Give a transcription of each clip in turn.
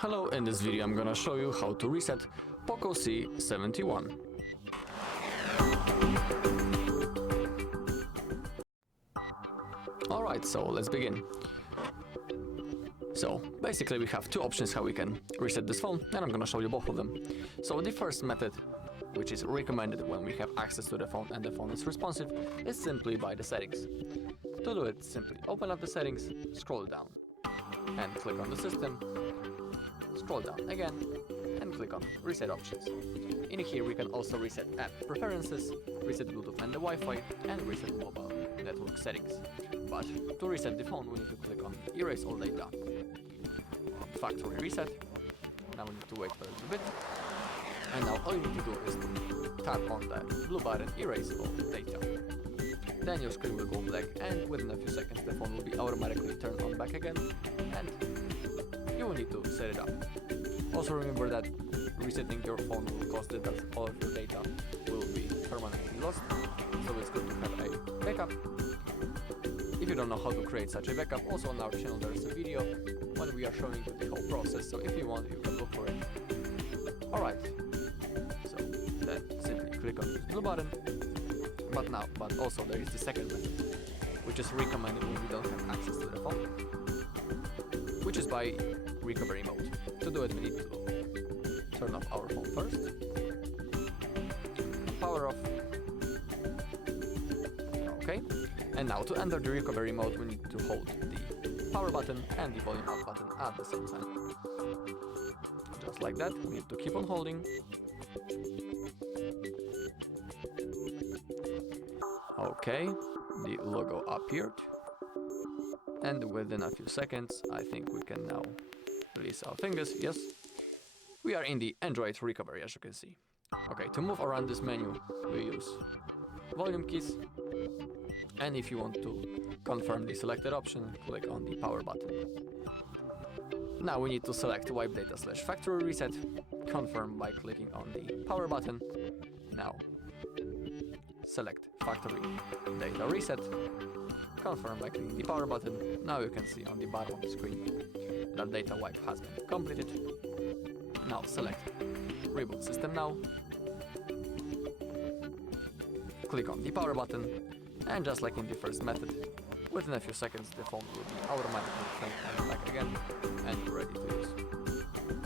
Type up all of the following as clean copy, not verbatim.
Hello, in this video I'm gonna show you how to reset POCO C71. Alright, so let's begin. So basically we have two options how we can reset this phone, and I'm gonna show you both of them. So the first method, which is recommended when we have access to the phone and the phone is responsive, is simply by the settings. To do it, simply open up the settings, scroll down and click on the system, scroll down again and click on reset options. In here we can also reset app preferences, reset Bluetooth and the Wi-Fi, and reset mobile network settings. But to reset the phone we need to click on erase all data, factory reset. Now we need to wait for a little bit, and now all you need to do is to tap on the blue button, erase all data. Then your screen will go black, and within a few seconds the phone will be automatically turned on back again, and you will need to set it up. Also remember that resetting your phone will cause that all of your data will be permanently lost, so it's good to have a backup. If you don't know how to create such a backup, also on our channel there is a video when we are showing you the whole process, so if you want you can look for it. Alright, so then simply click on this blue button, but also there is the second method, which is recommended when we don't have access to the phone, which is by recovery mode. To do it we need to turn off our phone first, power off, okay, and now to enter the recovery mode we need to hold the power button and the volume up button at the same time. Just like that, we need to keep on holding. Okay, the logo appeared, and within a few seconds I think we can now release our fingers. Yes, we are in the Android recovery, as you can see. Okay, to move around this menu we use volume keys, and if you want to confirm the selected option, click on the power button. Now we need to select wipe data / factory reset, confirm by clicking on the power button. Now select factory data reset, confirm by clicking the power button. Now you can see on the bottom of the screen that data wipe has been completed. Now select reboot system now, click on the power button, and just like in the first method, within a few seconds the phone will be automatically turned on back again and ready to use.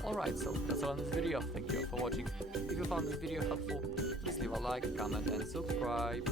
Alright, so that's all on this video. Thank you all for watching. If you found this video helpful, please leave a like, comment and subscribe.